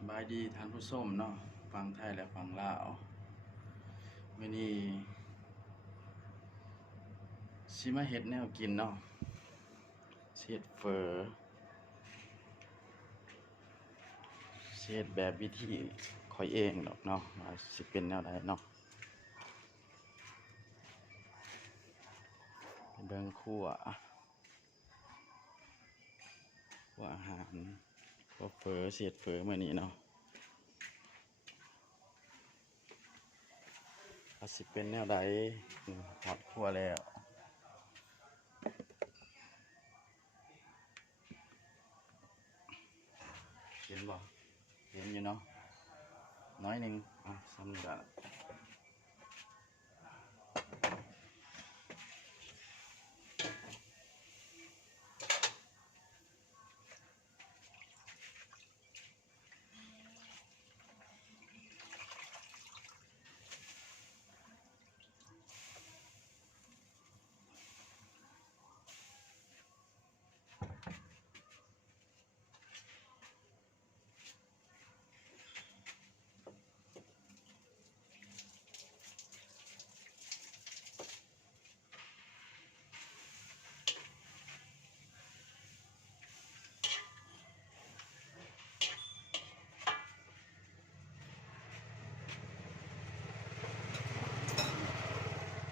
สบายดีท่านผู้ชมเนาะฟังไทยและฟังลาวมื้อนี้สิมาเฮ็ดแนวกินเนาะสิเฮ็ดเฟอสิเฮ็ดแบบวิธีข้อยเองดอกเนาะว่าสิเป็นแนวใดเนาะเบิ่งครัวอาหารก็เฟอสิเฮ็ดเฟอมื้อนี้เนาะว่าสิเป็นแนวใดฮอดครัวแล้วเห็นบ่เห็นอยู่เนาะน้อยหนึงซ้ำนี่ล่ะ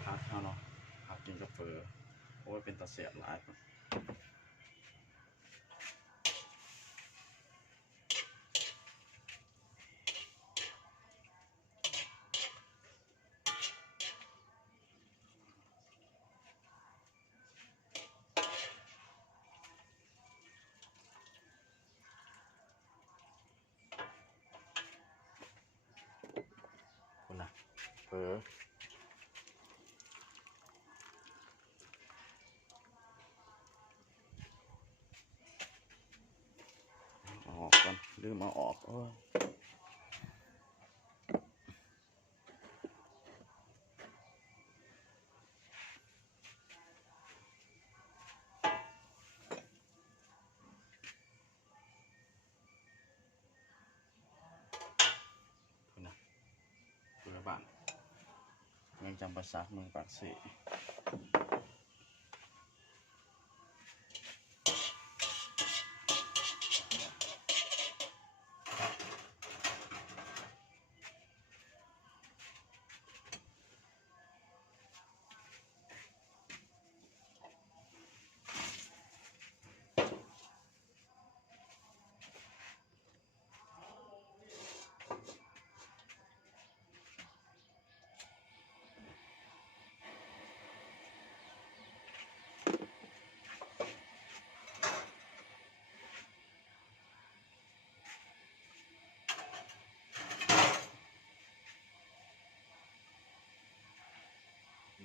ผักเฮาเนาะผักกินกับเฟอโอ้ยเป็นตาแซ่บหลายพุ่นพุ่นน่ะเฟอเอาออกก่อนลืมเอาออกโอ้ยพุ่นน่ะเฟอบ้านเมืองจำปาสักเมืองปากเส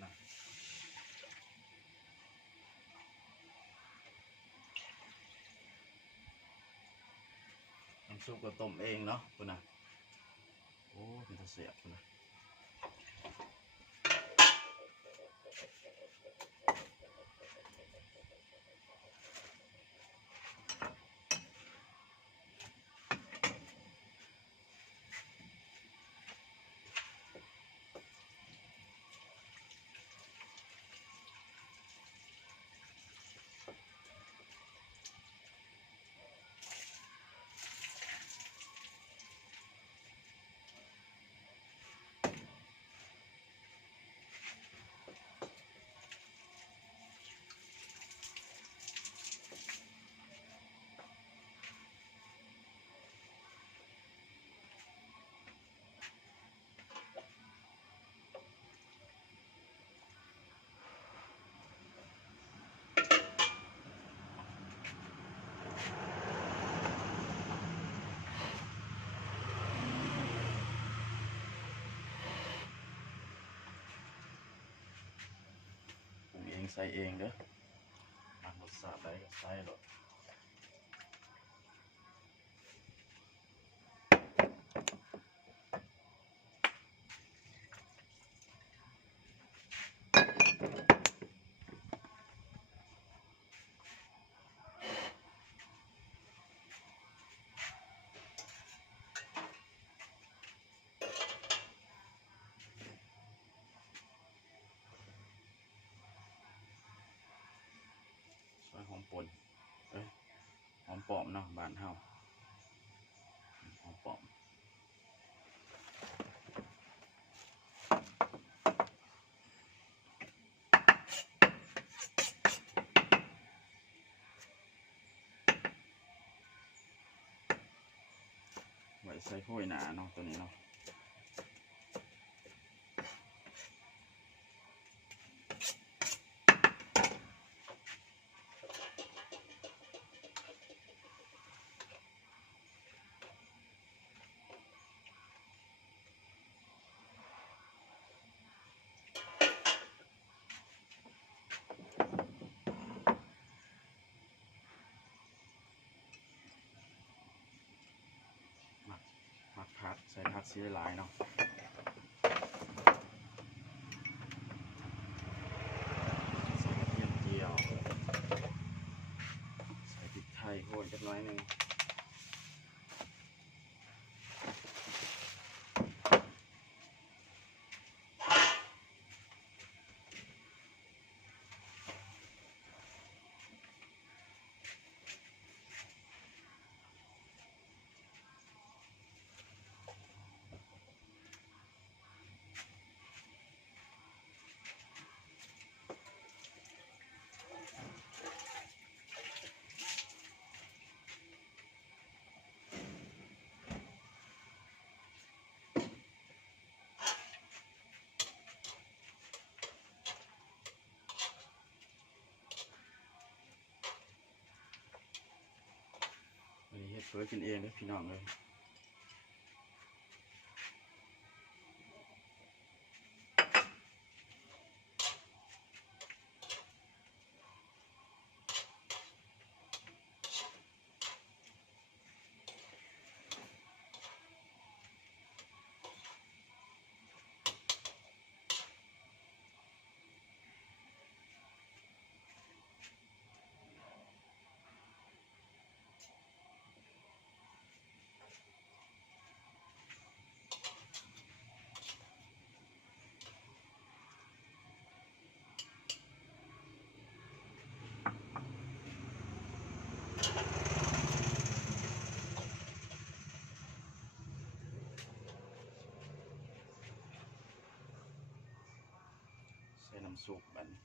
นะน้ำซุปก็ต้มเองเนาะพุ่นน่ะโอ้เป็นตาแซ่บพุ่นน่ะปรุงเองใส่เองเด้อมักรสชาติใดก็ใส่โลด ป่นเอ้ยหอมปลอมเนาะบ้านเฮาหอมปลอมไว้ใส่ถ้วยหนาเนาะตัวนี้เนาะมักผักใส่ผักซีหลายเนาะใส่กระเทียมเจียวใส่พริกไทยโรยจักหน่อยหนึงวันนี้เฮ็ดเพื่อกินเองเลยพี่น้องเลยใส่น้ำซุปบัดนี้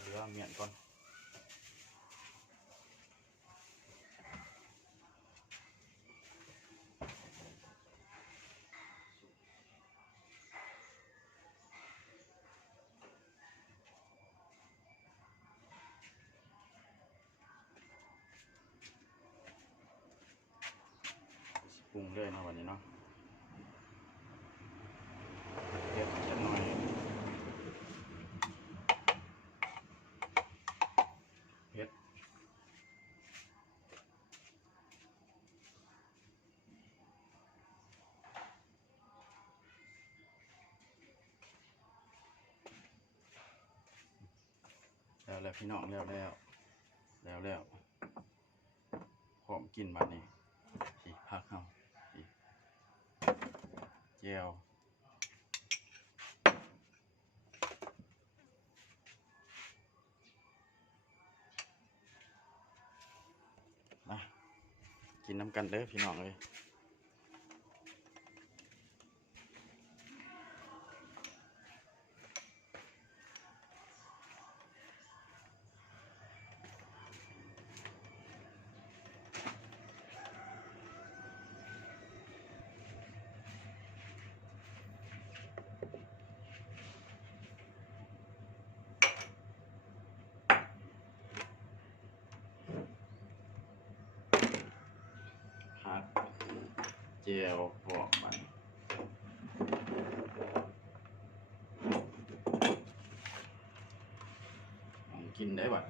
เหลือเมียนก่อนปรุงเลยเนาะวันนี้เนาะเผ็ดจักหน่อยเผ็ดแล้วพี่น้องแล้วพร้อมกินบัดนี้สิผักเฮาสิแจ่วมากินน้ำกันเด้อพี่น้องเลยผักแจ่วพร้อมบัดนี้กินได้บัด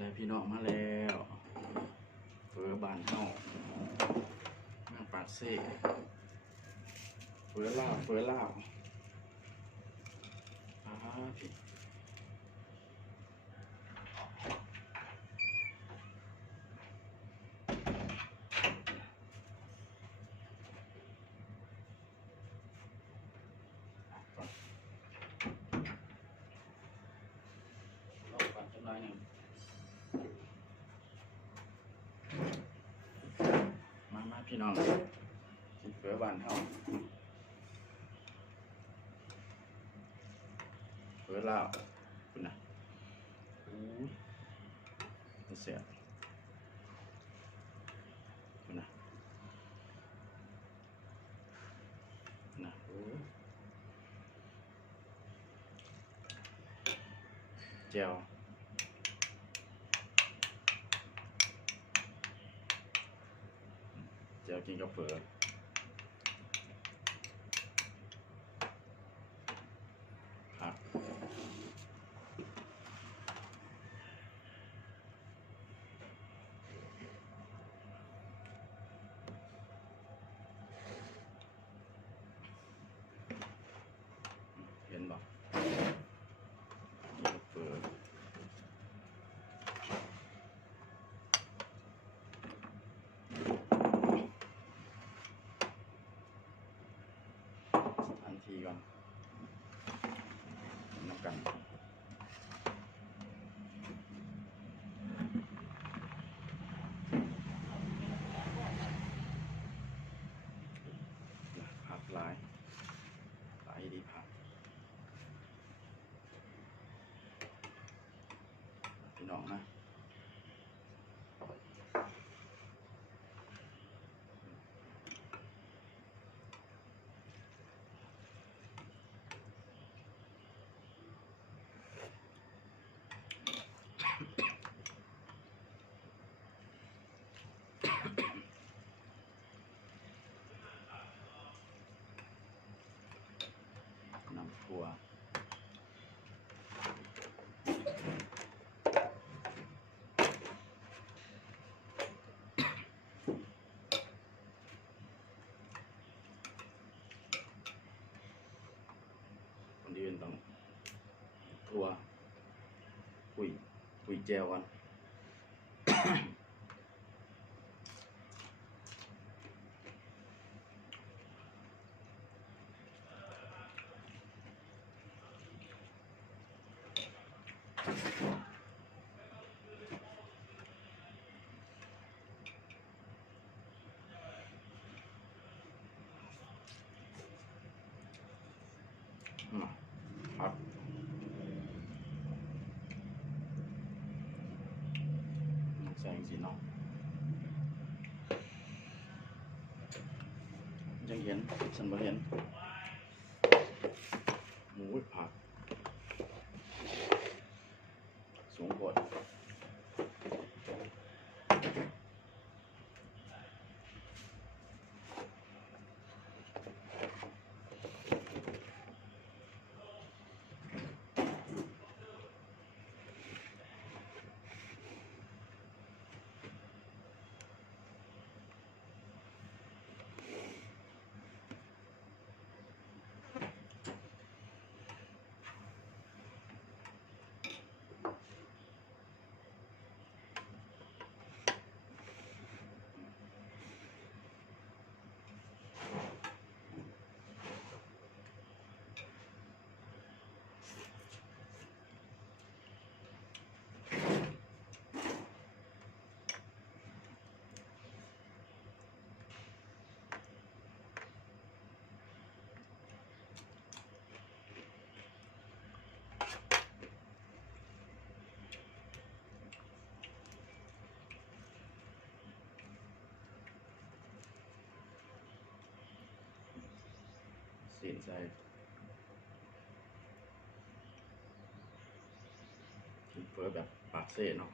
แล้วพี่น้องมาแล้วเฟอบ้านเฮาเมืองปากเซ่เฟอลาวพี่รอก่อนจักหน่อยหนึ่งมาพี่น้องกินเฟอบ้านเฮาเฟอลาวคุณนะเสียคุณนะเจียวกินกับเฟอผักเห็นบ่กินกับเฟอทันทีก่อนน้ำกันผักหลายดีผักพี่น้องนะน้ำถั่วคนอื่นต้องถั่วคุยแจวกันผักใส่สีเนาะยังเห็นฉันบ่เห็นหมูผักสูงโพดสีใส่กินเฟอแบบปากเซ่เนาะ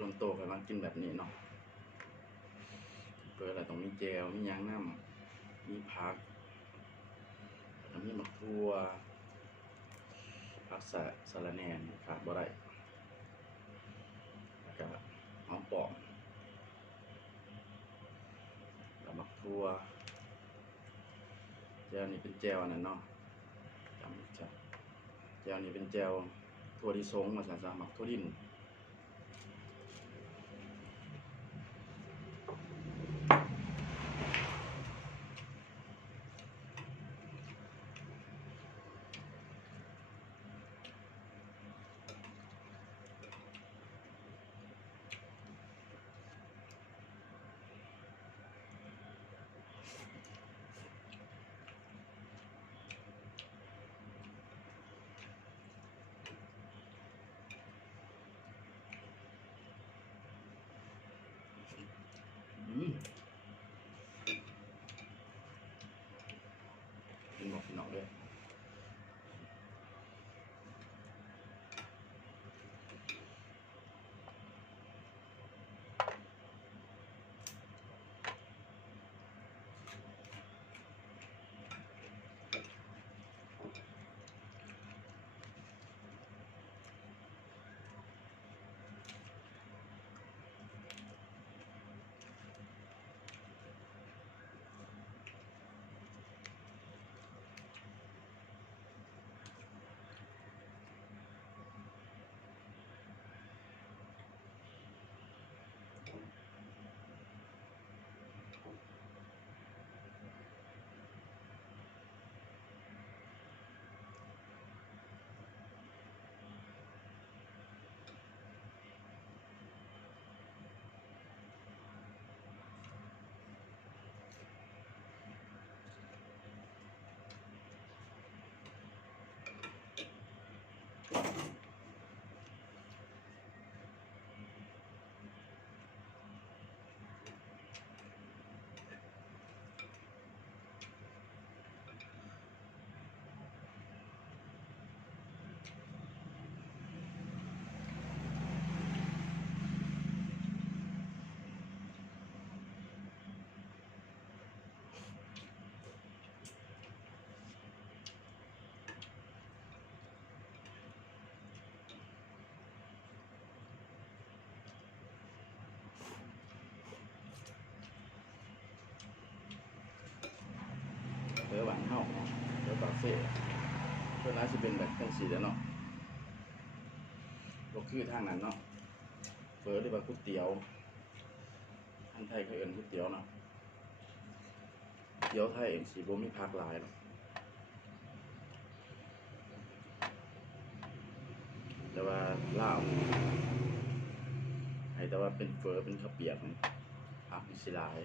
ส่วนโตวก็มักกินแบบนี้เนาะเพื่ออะไรต้องมีแจวมีหยางน้ำมีผักแล้วก็มีมะทั่วผักสะระแหน่นี่ขาดบ่ได้แล้วก็หอมปอมแล้วมะทั่วแจวนี่เป็นแจวอันนั้นเนาะจำแจวนี่เป็นแจวถั่วลิสงมาสั่นซะมักถั่วดินกินบอกพี่น้องเลยเพื่อหวานเฮาเพื่อปากเซ่เพื่อร้านจะเป็นแบบจังสีแล้วเนาะก็คือทางนั้นเนาะเพื่อได้แบบก๋วยเตี๋ยวท่านไทยเคยเอิ้นก๋วยเตี๋ยวเนาะเตี๋ยวไทยเองสีบ่มีผักหลายเนาะแต่ว่าลาวให้แต่ว่าเป็นเฟอเป็นข้าวเปียกนี่ผักมีสิหลาย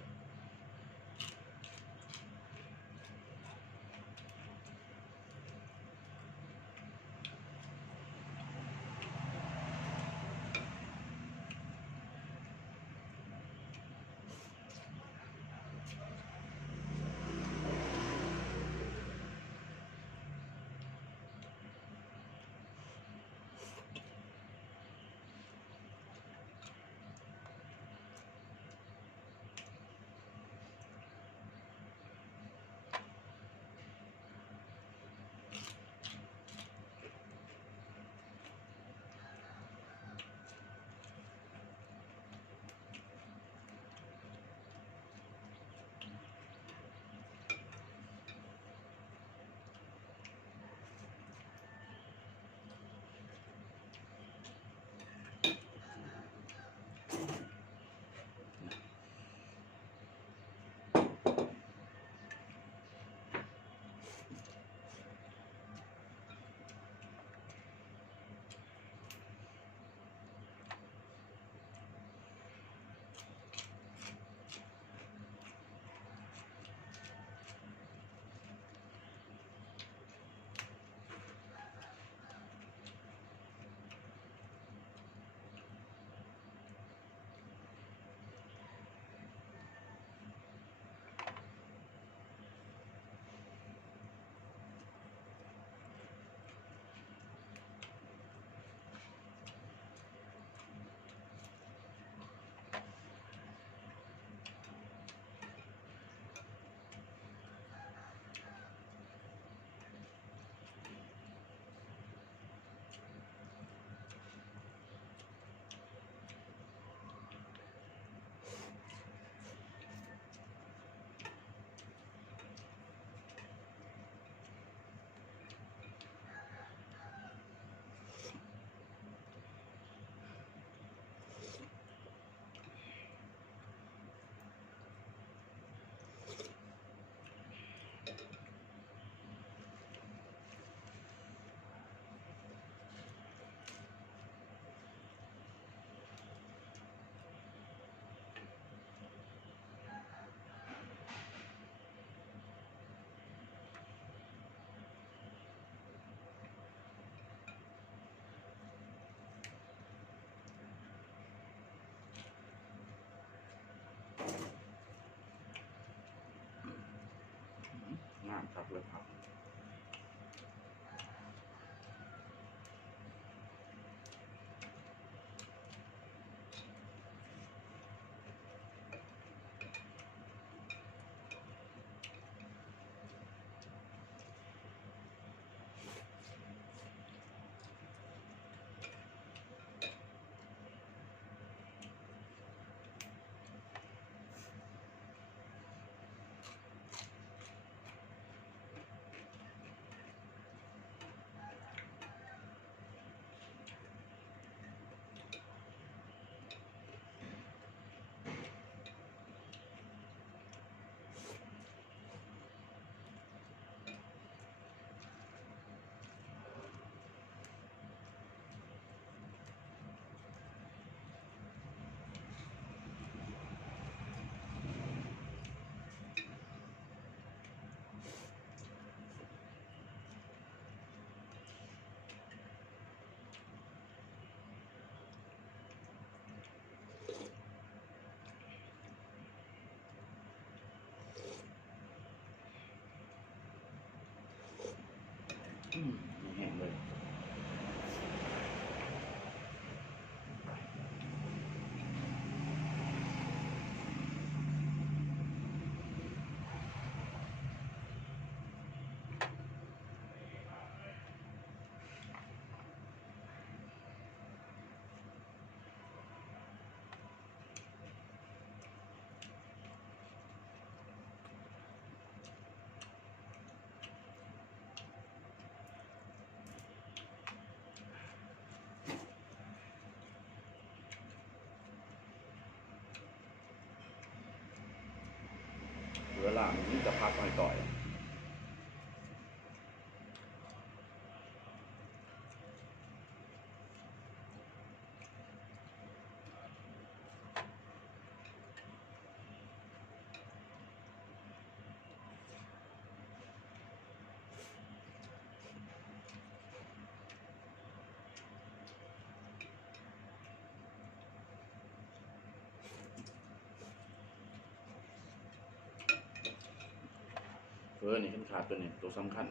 อนี่ขั้นขาดตัวนี้ตัวสำคัญ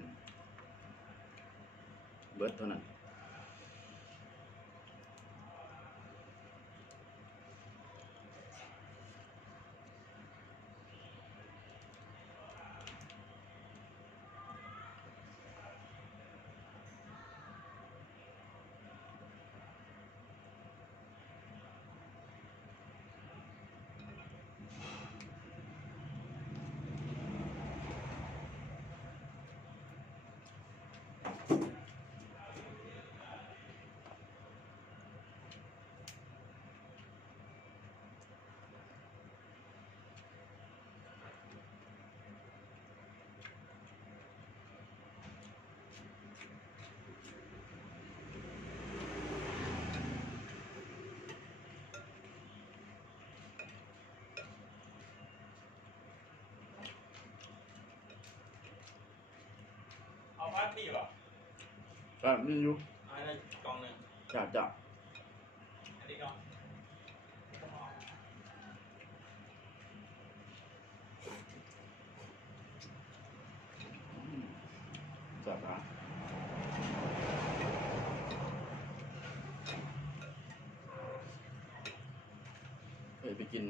เบิร์ดเท่านั้นเอาพัดพี่ป่ะนี่อยู่อะไรกล่องหนึ่งจ้าอันนี้กล่องจ้าเคยไปกิน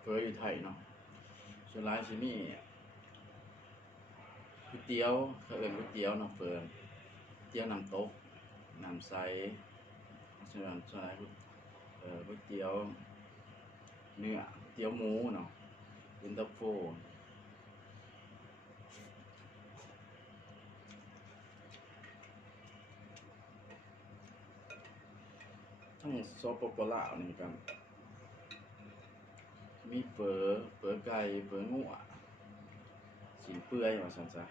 เคยอยู่ไทยเนาะส่วนร้านชิมี่ก๋วยเตี๋ยวเขาเอิ้นก๋วยเตี๋ยวเนาะเฟิร์นเตี๋ยวน้ำตกน้ำใสส่วนร้านก๋วยเตี๋ยวเนื้อเตี๋ยวหมูเนาะอินเตอร์โฟทั้งซอปปลาวนี่กันมีเฝอไก่เฝองัวสีเปื่อยว่าซั่นซะ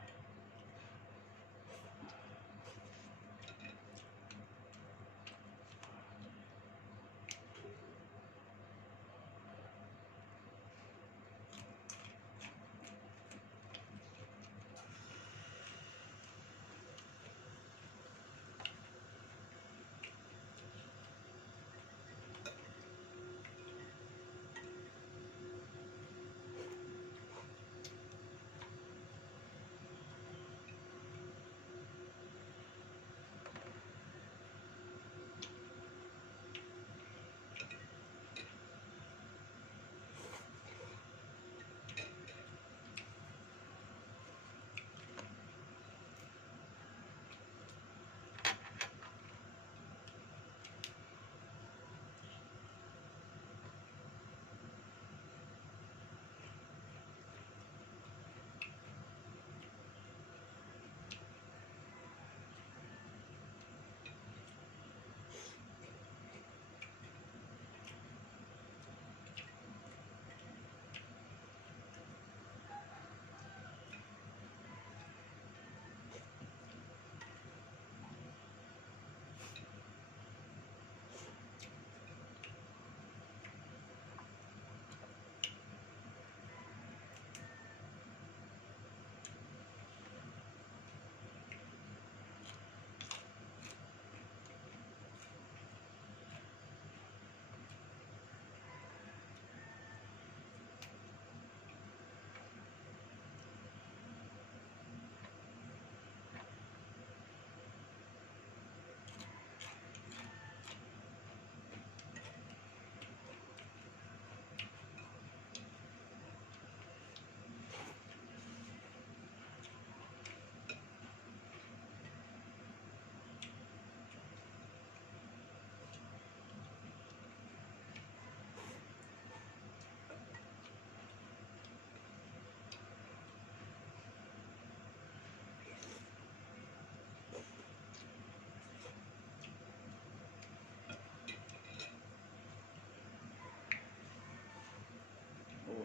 โอ้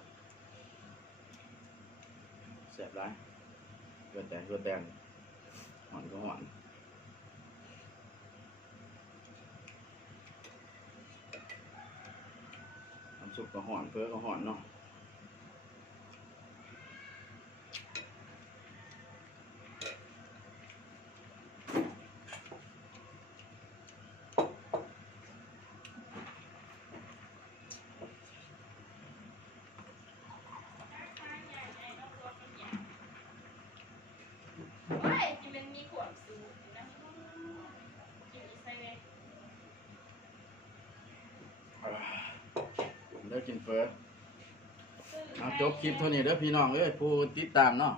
แซ่บหลายเกิดแต่งหอนก็หอนน้ำซุปก็หอนเฟ้อก็หอนเนาะ เด้อกินเฟิร์สเอาจบคลิปเท่านี้เด้อพี่น้องเอ้ยผู้ติดตามเนาะ